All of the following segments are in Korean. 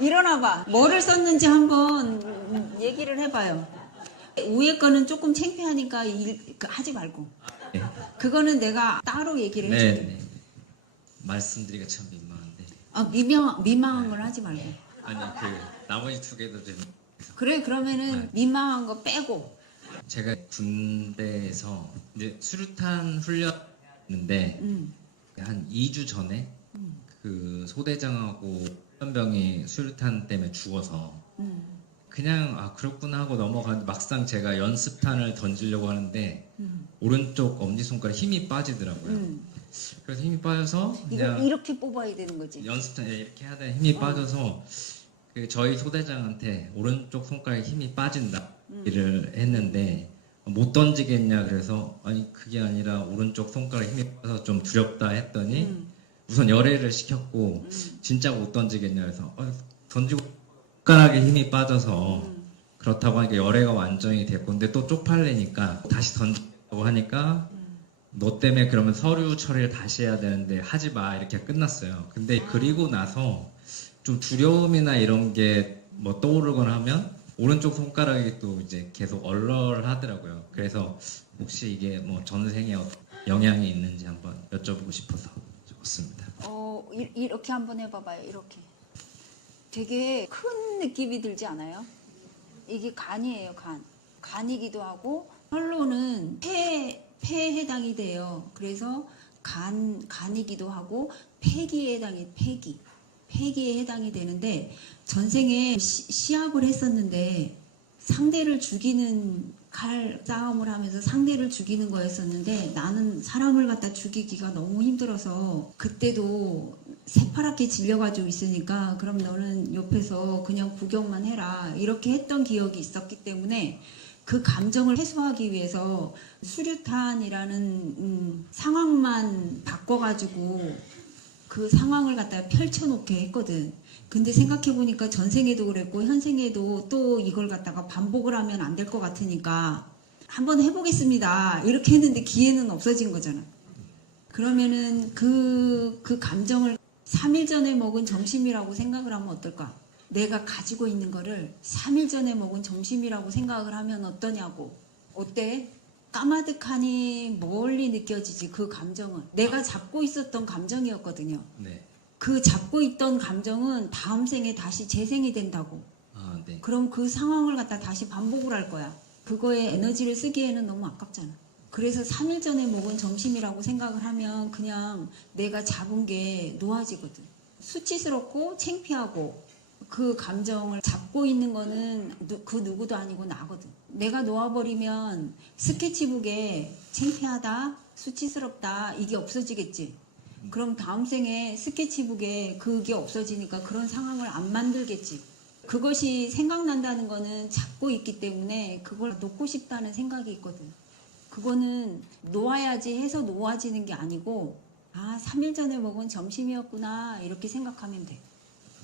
일어나봐. 뭐를 썼는지 한번 얘기를 해봐요. 위에 거는 조금 창피하니까 하지 말고. 네. 그거는 내가 따로 얘기를 해줄게. 네. 말씀드리기가 참 민망한데. 아, 민망한 걸 하지 말고. 아니 나머지 두 개도 좀. 그래, 그러면은 민망한 거 빼고. 제가 군대에서 이제 수류탄 훈련했는데 한 2주 전에 그 소대장하고 훈련병이 수류탄 때문에 죽어서 그냥 그렇구나 하고 넘어가는데 막상 제가 연습탄을 던지려고 하는데 오른쪽 엄지손가락에 힘이 빠지더라고요. 그래서 힘이 빠져서 그냥 이렇게 뽑아야 되는 거지. 연습탄 이렇게 하다 힘이 빠져서 저희 소대장한테 오른쪽 손가락에 힘이 빠진다 얘기를 했는데 못 던지겠냐 그래서 아니 그게 아니라 오른쪽 손가락에 힘이 빠져서 좀 두렵다 했더니 우선 열애를 시켰고 진짜 못 던지겠냐 그래서 던지고 손가락에 힘이 빠져서 그렇다고 하니까 열애가 완전히 됐고 근데 또 쪽팔리니까 다시 던지려고 하니까 너 때문에 그러면 서류 처리를 다시 해야 되는데 하지 마 이렇게 끝났어요. 근데 그리고 나서 좀 두려움이나 이런 게 뭐 떠오르거나 하면 오른쪽 손가락이 또 이제 계속 얼얼하더라고요. 그래서 혹시 이게 뭐 전생에 영향이 있는지 한번 여쭤보고 싶어서 적었습니다. 이렇게 한번 해봐봐요. 이렇게. 되게 큰 느낌이 들지 않아요? 이게 간이에요, 간. 간이기도 하고 혈로는 폐에 해당이 돼요. 그래서 간이기도 하고 폐기에 해당이 되는데 전생에 시합을 했었는데 상대를 죽이는 칼 싸움을 하면서 상대를 죽이는 거였었는데 나는 사람을 갖다 죽이기가 너무 힘들어서 그때도 새파랗게 질려가지고 있으니까 그럼 너는 옆에서 그냥 구경만 해라 이렇게 했던 기억이 있었기 때문에 그 감정을 해소하기 위해서 수류탄이라는 상황만 바꿔가지고 그 상황을 갖다가 펼쳐놓게 했거든. 근데 생각해보니까 전생에도 그랬고 현생에도 또 이걸 갖다가 반복을 하면 안 될 것 같으니까 한번 해보겠습니다. 이렇게 했는데 기회는 없어진 거잖아. 그러면은 그 감정을 3일 전에 먹은 점심이라고 생각을 하면 어떨까? 내가 가지고 있는 거를 3일 전에 먹은 점심이라고 생각을 하면 어떠냐고. 어때? 까마득하니 멀리 느껴지지 그 감정은. 내가 잡고 있었던 감정이었거든요. 네. 그 잡고 있던 감정은 다음 생에 다시 재생이 된다고. 네. 그럼 그 상황을 갖다 다시 반복을 할 거야. 그거에 에너지를 쓰기에는 너무 아깝잖아. 그래서 3일 전에 먹은 점심이라고 생각을 하면 그냥 내가 잡은 게 놓아지거든. 수치스럽고 창피하고 그 감정을 잡고 있는 거는 그 누구도 아니고 나거든. 내가 놓아버리면 스케치북에 창피하다, 수치스럽다 이게 없어지겠지. 그럼 다음 생에 스케치북에 그게 없어지니까 그런 상황을 안 만들겠지. 그것이 생각난다는 거는 잡고 있기 때문에 그걸 놓고 싶다는 생각이 있거든. 그거는 놓아야지 해서 놓아지는 게 아니고 3일 전에 먹은 점심이었구나 이렇게 생각하면 돼.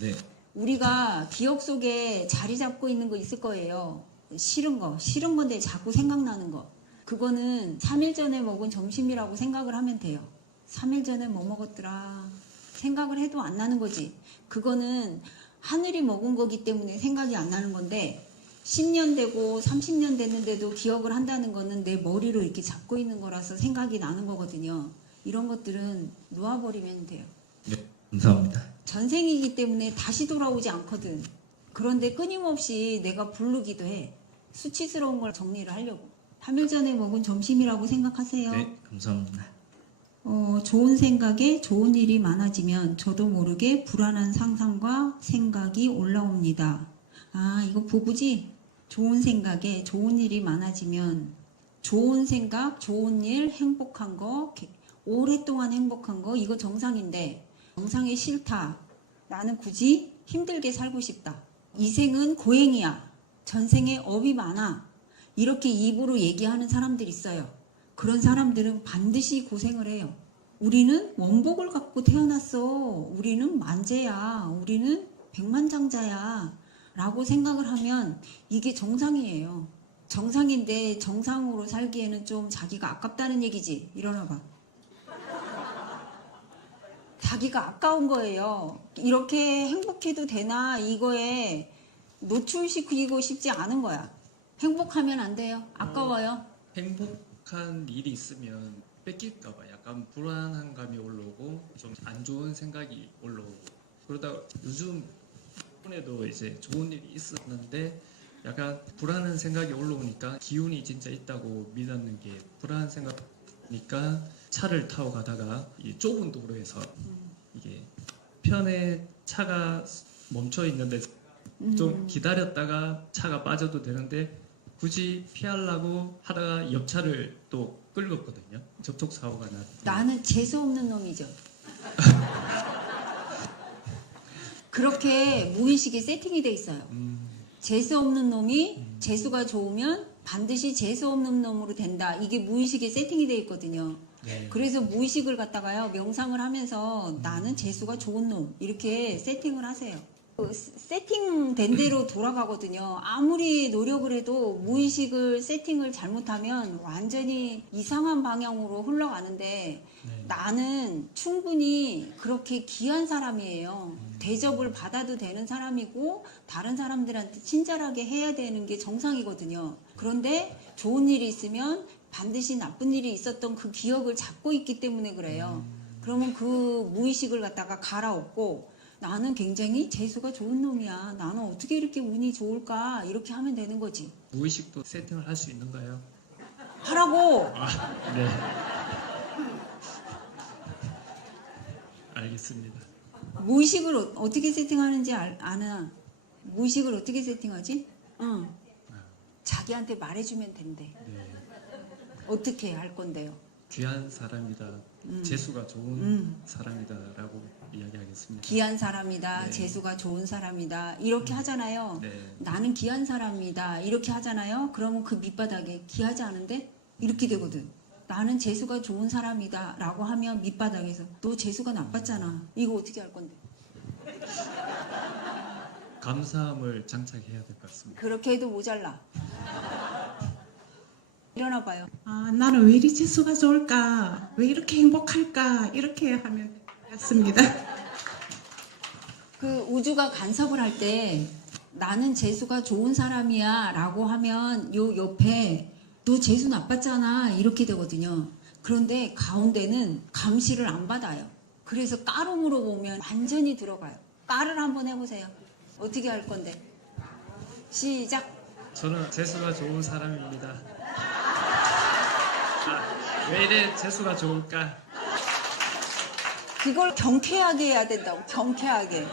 네. 우리가 기억 속에 자리 잡고 있는 거 있을 거예요. 싫은 건데 자꾸 생각나는 거. 그거는 3일 전에 먹은 점심이라고 생각을 하면 돼요. 3일 전에 뭐 먹었더라. 생각을 해도 안 나는 거지. 그거는 하늘이 먹은 거기 때문에 생각이 안 나는 건데 10년 되고 30년 됐는데도 기억을 한다는 거는 내 머리로 이렇게 잡고 있는 거라서 생각이 나는 거거든요. 이런 것들은 놓아버리면 돼요. 네. 감사합니다. 전생이기 때문에 다시 돌아오지 않거든. 그런데 끊임없이 내가 부르기도 해. 수치스러운 걸 정리를 하려고. 3일 전에 먹은 점심이라고 생각하세요. 네, 감사합니다. 좋은 생각에 좋은 일이 많아지면 저도 모르게 불안한 상상과 생각이 올라옵니다. 이거 부부지? 좋은 생각에 좋은 일이 많아지면 좋은 생각, 좋은 일, 행복한 거, 오랫동안 행복한 거 이거 정상인데 정상이 싫다. 나는 굳이 힘들게 살고 싶다. 이 생은 고행이야. 전생에 업이 많아. 이렇게 입으로 얘기하는 사람들이 있어요. 그런 사람들은 반드시 고생을 해요. 우리는 원복을 갖고 태어났어. 우리는 만재야. 우리는 백만장자야. 라고 생각을 하면 이게 정상이에요. 정상인데 정상으로 살기에는 좀 자기가 아깝다는 얘기지. 일어나봐. 자기가 아까운 거예요. 이렇게 행복해도 되나 이거에 노출시키고 싶지 않은 거야. 행복하면 안 돼요. 아까워요. 행복한 일이 있으면 뺏길까봐 약간 불안한 감이 올라오고 좀 안 좋은 생각이 올라오고 그러다가 요즘 이번에도 이제 좋은 일이 있었는데 약간 불안한 생각이 올라오니까 기운이 진짜 있다고 믿었는 게 불안한 생각이니까 차를 타고 가다가 이 좁은 도로에서 이게 편에 차가 멈춰 있는데 좀 기다렸다가 차가 빠져도 되는데 굳이 피하려고 하다가 옆차를 또 끌었거든요. 접촉 사고가 났고. 나는 재수 없는 놈이죠. 그렇게 무의식에 세팅이 돼 있어요. 재수 없는 놈이 재수가 좋으면 반드시 재수 없는 놈으로 된다. 이게 무의식에 세팅이 돼 있거든요. 네. 그래서 무의식을 갖다가요 명상을 하면서 나는 재수가 좋은 놈 이렇게 세팅을 하세요. 세팅된 대로 돌아가거든요. 아무리 노력을 해도 무의식을 세팅을 잘못하면 완전히 이상한 방향으로 흘러가는데 네. 나는 충분히 그렇게 귀한 사람이에요. 대접을 받아도 되는 사람이고 다른 사람들한테 친절하게 해야 되는 게 정상이거든요. 그런데 좋은 일이 있으면 반드시 나쁜 일이 있었던 그 기억을 잡고 있기 때문에 그래요. 그러면 그 무의식을 갖다가 갈아엎고 나는 굉장히 재수가 좋은 놈이야. 나는 어떻게 이렇게 운이 좋을까? 이렇게 하면 되는 거지. 무의식도 세팅을 할 수 있는가요? 하라고! 네. 알겠습니다. 무의식을 어떻게 세팅하는지 아나? 무의식을 어떻게 세팅하지? 응. 자기한테 말해주면 된대. 네. 어떻게 할 건데요? 귀한 사람이다. 재수가 좋은 사람이다라고 이야기하겠습니다. 귀한 사람이다. 네. 재수가 좋은 사람이다. 이렇게 하잖아요. 네. 나는 귀한 사람이다. 이렇게 하잖아요. 그러면 그 밑바닥에 귀하지 않은데? 이렇게 되거든. 나는 재수가 좋은 사람이다. 라고 하면 밑바닥에서 너 재수가 나빴잖아. 이거 어떻게 할 건데? 감사함을 장착해야 될 것 같습니다. 그렇게 해도 모자라. 일어나 봐요. 아, 나는 왜 이리 재수가 좋을까? 왜 이렇게 행복할까? 이렇게 하면 되겠습니다. 그 우주가 간섭을 할 때 나는 재수가 좋은 사람이야 라고 하면 요 옆에 너 재수 나빴잖아 이렇게 되거든요. 그런데 가운데는 감시를 안 받아요. 그래서 까로 물어보면 완전히 들어가요. 까를 한번 해보세요. 어떻게 할 건데? 시작. 저는 재수가 좋은 사람입니다. 왜 이래 재수가 좋을까? 그걸 경쾌하게 해야 된다고. 경쾌하게.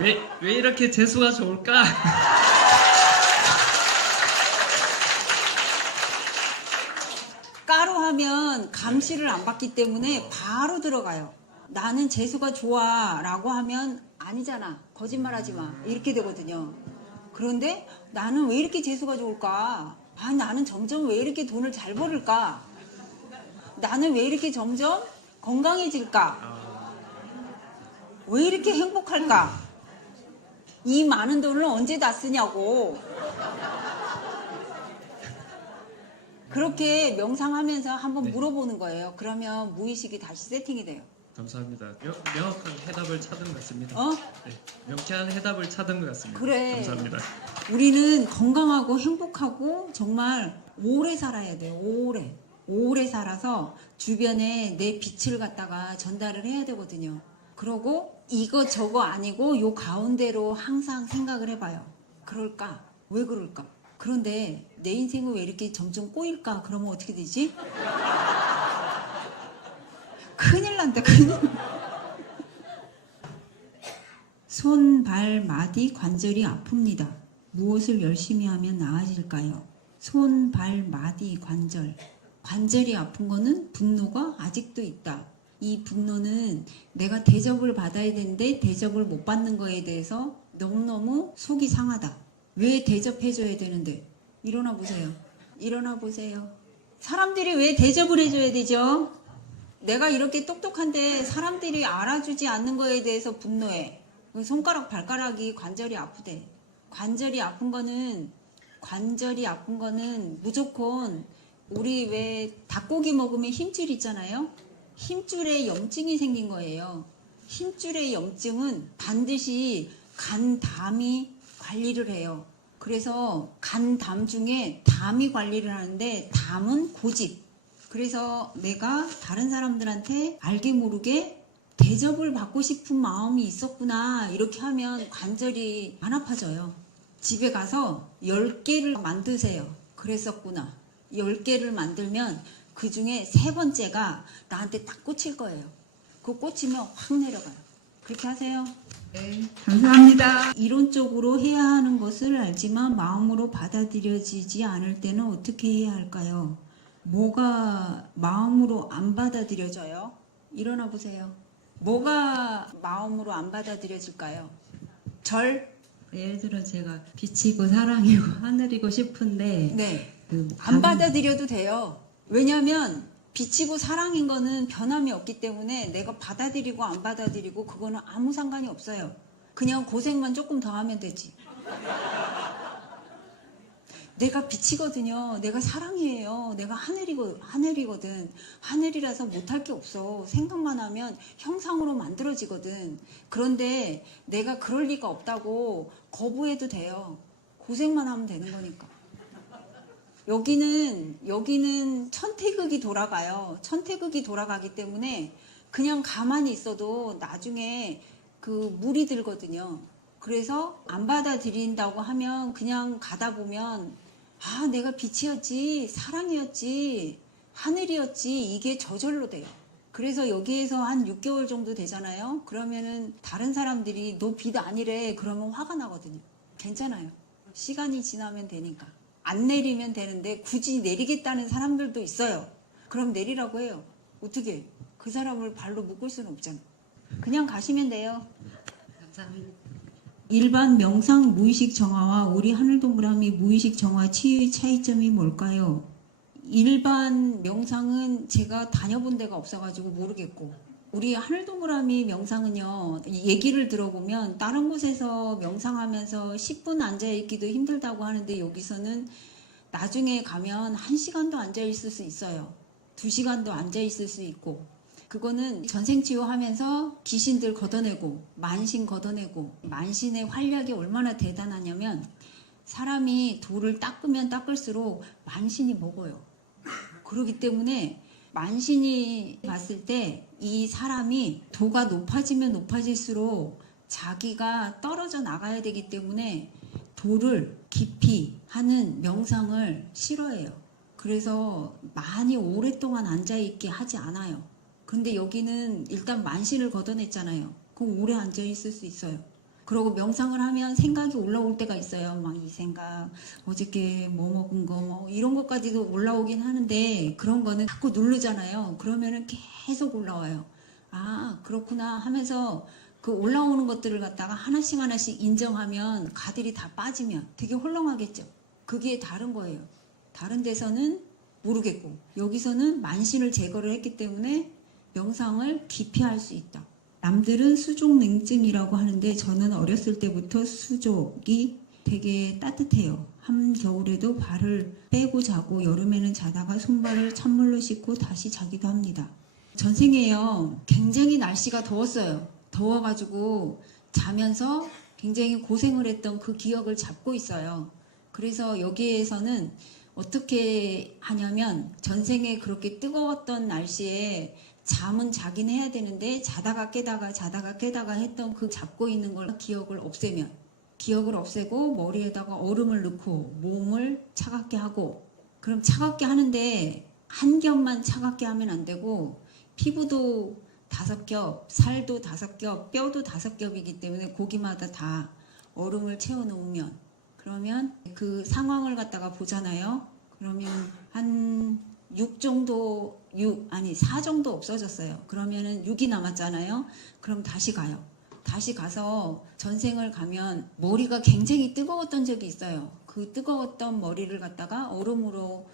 왜 이렇게 재수가 좋을까? 까로 하면 감시를 안 받기 때문에 바로 들어가요. 나는 재수가 좋아 라고 하면 아니잖아. 거짓말하지 마. 이렇게 되거든요. 그런데 나는 왜 이렇게 재수가 좋을까? 아, 나는 점점 왜 이렇게 돈을 잘 벌을까? 나는 왜 이렇게 점점 건강해질까? 왜 이렇게 행복할까? 이 많은 돈을 언제 다 쓰냐고. 그렇게 명상하면서 한번 네. 물어보는 거예요. 그러면 무의식이 다시 세팅이 돼요. 감사합니다. 명확한 해답을 찾은 것 같습니다. 어? 네, 명쾌한 해답을 찾은 것 같습니다. 그래. 감사합니다. 우리는 건강하고 행복하고 정말 오래 살아야 돼요. 오래. 오래 살아서 주변에 내 빛을 갖다가 전달을 해야 되거든요. 그러고 이거 저거 아니고 요 가운데로 항상 생각을 해봐요. 그럴까? 왜 그럴까? 그런데 내 인생은 왜 이렇게 점점 꼬일까? 그러면 어떻게 되지? 큰일 난다, 큰일. 손, 발, 마디, 관절이 아픕니다. 무엇을 열심히 하면 나아질까요? 손, 발, 마디, 관절. 관절이 아픈 거는 분노가 아직도 있다. 이 분노는 내가 대접을 받아야 되는데 대접을 못 받는 거에 대해서 너무너무 속이 상하다. 왜 대접해줘야 되는데? 일어나 보세요. 일어나 보세요. 사람들이 왜 대접을 해줘야 되죠? 내가 이렇게 똑똑한데 사람들이 알아주지 않는 거에 대해서 분노해. 손가락, 발가락이 관절이 아프대. 관절이 아픈 거는 무조건 우리 왜 닭고기 먹으면 힘줄 있잖아요. 힘줄에 염증이 생긴 거예요. 힘줄의 염증은 반드시 간담이 관리를 해요. 그래서 간담 중에 담이 관리를 하는데 담은 고집. 그래서 내가 다른 사람들한테 알게 모르게 대접을 받고 싶은 마음이 있었구나. 이렇게 하면 관절이 안 아파져요. 집에 가서 10개를 만드세요. 그랬었구나. 10개를 만들면 그 중에 3번째가 나한테 딱 꽂힐 거예요. 그거 꽂히면 확 내려가요. 그렇게 하세요. 네, 감사합니다. 이론적으로 해야 하는 것을 알지만 마음으로 받아들여지지 않을 때는 어떻게 해야 할까요? 뭐가 마음으로 안 받아들여져요? 일어나 보세요. 뭐가 마음으로 안 받아들여질까요? 예를 들어 제가 빛이고 사랑이고 하늘이고 싶은데 네. 그 안 받아들여도 돼요. 왜냐하면 빛이고 사랑인 거는 변함이 없기 때문에 내가 받아들이고 안 받아들이고 그거는 아무 상관이 없어요. 그냥 고생만 조금 더 하면 되지. 내가 빛이거든요. 내가 사랑이에요. 내가 하늘이거든. 하늘이라서 못할 게 없어. 생각만 하면 형상으로 만들어지거든. 그런데 내가 그럴 리가 없다고 거부해도 돼요. 고생만 하면 되는 거니까. 여기는 천태극이 돌아가요. 천태극이 돌아가기 때문에 그냥 가만히 있어도 나중에 그 물이 들거든요. 그래서 안 받아들인다고 하면 그냥 가다 보면 아, 내가 빛이었지, 사랑이었지, 하늘이었지, 이게 저절로 돼요. 그래서 여기에서 한 6개월 정도 되잖아요. 그러면은 다른 사람들이 너 빛 아니래. 그러면 화가 나거든요. 괜찮아요. 시간이 지나면 되니까. 안 내리면 되는데 굳이 내리겠다는 사람들도 있어요. 그럼 내리라고 해요. 어떻게? 그 사람을 발로 묶을 수는 없잖아. 그냥 가시면 돼요. 감사합니다. 일반 명상 무의식 정화와 우리 하늘동그라미 무의식 정화 치유의 차이점이 뭘까요? 일반 명상은 제가 다녀본 데가 없어가지고 모르겠고 우리 하늘동그라미 명상은요, 얘기를 들어보면 다른 곳에서 명상하면서 10분 앉아있기도 힘들다고 하는데 여기서는 나중에 가면 1시간도 앉아있을 수 있어요. 2시간도 앉아있을 수 있고 그거는 전생치유하면서 귀신들 걷어내고 만신 걷어내고 만신의 활약이 얼마나 대단하냐면 사람이 돌을 닦으면 닦을수록 만신이 먹어요. 그렇기 때문에 만신이 봤을 때 이 사람이 도가 높아지면 높아질수록 자기가 떨어져 나가야 되기 때문에 도를 깊이 하는 명상을 싫어해요. 그래서 많이 오랫동안 앉아있게 하지 않아요. 근데 여기는 일단 만신을 걷어냈잖아요. 그럼 오래 앉아있을 수 있어요. 그러고 명상을 하면 생각이 올라올 때가 있어요. 막 이 생각, 어저께 뭐 먹은 거, 뭐 이런 것까지도 올라오긴 하는데 그런 거는 자꾸 누르잖아요. 그러면은 계속 올라와요. 아, 그렇구나 하면서 그 올라오는 것들을 갖다가 하나씩 인정하면 가들이 다 빠지면 되게 헐렁하겠죠. 그게 다른 거예요. 다른 데서는 모르겠고 여기서는 만신을 제거를 했기 때문에 명상을 깊이 할 수 있다. 남들은 수족 냉증이라고 하는데 저는 어렸을 때부터 수족이 되게 따뜻해요. 한겨울에도 발을 빼고 자고 여름에는 자다가 손발을 찬물로 씻고 다시 자기도 합니다. 전생에요. 굉장히 날씨가 더웠어요. 더워가지고 자면서 굉장히 고생을 했던 그 기억을 잡고 있어요. 그래서 여기에서는 어떻게 하냐면 전생에 그렇게 뜨거웠던 날씨에 잠은 자긴 해야 되는데 자다가 깨다가 했던 그 잡고 있는 걸 기억을 없애고 머리에다가 얼음을 넣고 몸을 차갑게 하고 그럼 차갑게 하는데 한 겹만 차갑게 하면 안 되고 피부도 5겹, 살도 5겹, 뼈도 5겹이기 때문에 고기마다 다 얼음을 채워 놓으면 그러면 그 상황을 갖다가 보잖아요. 그러면 한 4 정도 없어졌어요. 그러면은 6이 남았잖아요. 그럼 다시 가요. 다시 가서 전생을 가면 머리가 굉장히 뜨거웠던 적이 있어요. 그 뜨거웠던 머리를 갖다가 얼음으로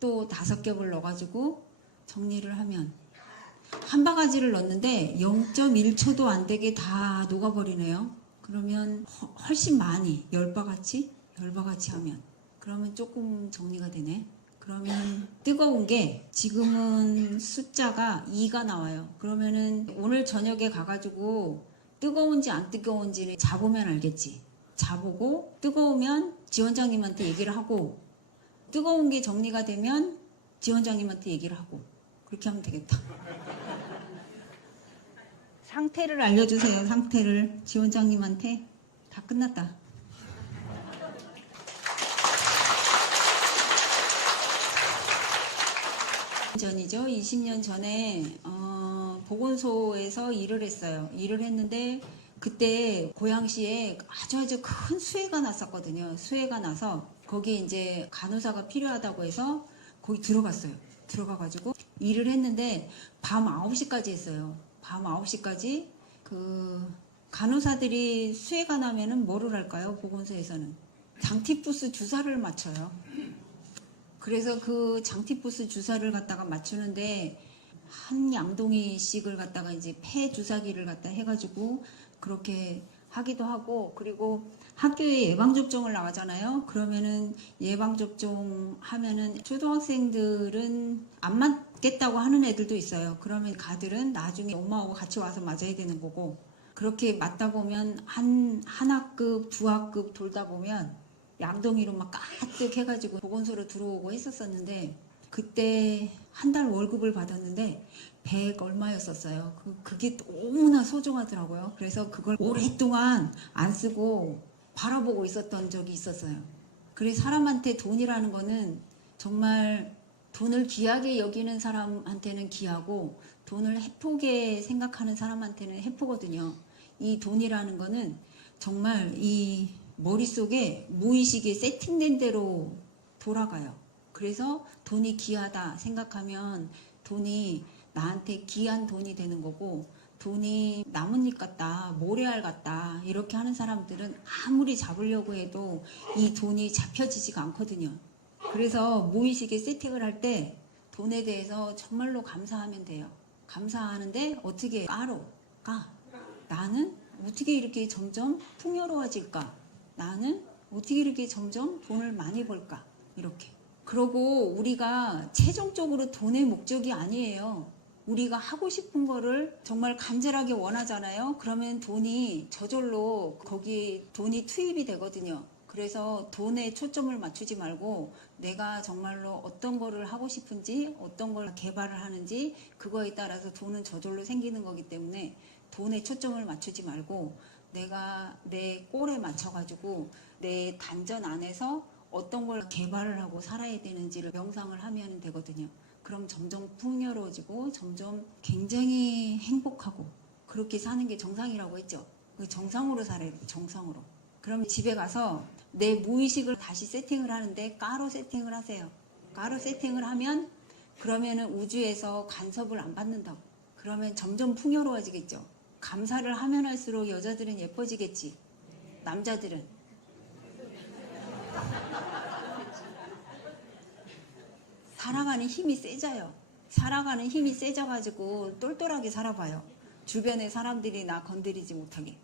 또 5겹을 넣어가지고 정리를 하면 한 바가지를 넣었는데 0.1초도 안 되게 다 녹아버리네요. 그러면 훨씬 많이 10바가지 하면 그러면 조금 정리가 되네. 그러면 뜨거운 게 지금은 숫자가 2가 나와요. 그러면은 오늘 저녁에 가가지고 뜨거운지 안 뜨거운지를 자보면 알겠지. 자보고 뜨거우면 지원장님한테 얘기를 하고 뜨거운 게 정리가 되면 지원장님한테 얘기를 하고 그렇게 하면 되겠다. 상태를 알려주세요. 상태를 지원장님한테. 다 끝났다. 전이죠. 20년 전에 보건소에서 일을 했어요. 일을 했는데 그때 고양시에 아주 큰 수해가 났었거든요. 수해가 나서 거기 이제 간호사가 필요하다고 해서 거기 들어갔어요. 들어가가지고 일을 했는데 밤 9시까지 했어요. 밤 9시까지 그 간호사들이 수해가 나면은 뭐를 할까요? 보건소에서는 장티푸스 주사를 맞춰요. 그래서 그 장티푸스 주사를 갖다가 맞추는데 한 양동이씩을 갖다가 이제 폐 주사기를 갖다 해가지고 그렇게 하기도 하고 그리고 학교에 예방접종을 나가잖아요. 그러면은 예방접종 하면은 초등학생들은 안 맞겠다고 하는 애들도 있어요. 그러면 가들은 나중에 엄마하고 같이 와서 맞아야 되는 거고 그렇게 맞다 보면 한 학급, 두 학급 돌다 보면 양동이로 막 가득 해가지고 보건소로 들어오고 했었었는데 그때 한 달 월급을 받았는데 100 얼마였었어요. 그게 너무나 소중하더라고요. 그래서 그걸 오랫동안 안 쓰고 바라보고 있었던 적이 있었어요. 그래서 사람한테 돈이라는 거는 정말 돈을 귀하게 여기는 사람한테는 귀하고 돈을 해프게 생각하는 사람한테는 해프거든요. 이 돈이라는 거는 정말 이 머릿속에 무의식에 세팅된 대로 돌아가요. 그래서 돈이 귀하다 생각하면 돈이 나한테 귀한 돈이 되는 거고 돈이 나뭇잎 같다, 모래알 같다 이렇게 하는 사람들은 아무리 잡으려고 해도 이 돈이 잡혀지지가 않거든요. 그래서 무의식에 세팅을 할 때 돈에 대해서 정말로 감사하면 돼요. 감사하는데 어떻게 까로 까? 나는 어떻게 이렇게 점점 풍요로워질까? 나는 어떻게 이렇게 점점 돈을 많이 벌까? 이렇게. 그러고 우리가 최종적으로 돈의 목적이 아니에요. 우리가 하고 싶은 거를 정말 간절하게 원하잖아요. 그러면 돈이 저절로 거기 돈이 투입이 되거든요. 그래서 돈에 초점을 맞추지 말고 내가 정말로 어떤 거를 하고 싶은지 어떤 걸 개발을 하는지 그거에 따라서 돈은 저절로 생기는 거기 때문에 돈에 초점을 맞추지 말고 내가 내 골에 맞춰가지고 내 단전 안에서 어떤 걸 개발을 하고 살아야 되는지를 명상을 하면 되거든요. 그럼 점점 풍요로워지고 점점 굉장히 행복하고 그렇게 사는 게 정상이라고 했죠. 정상으로 살아야 돼. 정상으로. 그럼 집에 가서 내 무의식을 다시 세팅을 하는데 까로 세팅을 하세요. 까로 세팅을 하면 그러면은 우주에서 간섭을 안 받는다고. 그러면 점점 풍요로워지겠죠. 감사를 하면 할수록 여자들은 예뻐지겠지. 남자들은. 살아가는 힘이 세져요. 살아가는 힘이 세져가지고 똘똘하게 살아봐요. 주변의 사람들이 나 건드리지 못하게.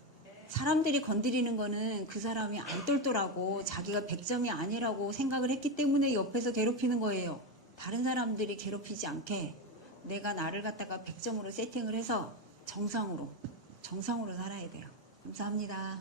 사람들이 건드리는 거는 그 사람이 안 똘똘하고 자기가 100점이 아니라고 생각을 했기 때문에 옆에서 괴롭히는 거예요. 다른 사람들이 괴롭히지 않게 내가 나를 갖다가 100점으로 세팅을 해서 정상으로 살아야 돼요. 감사합니다.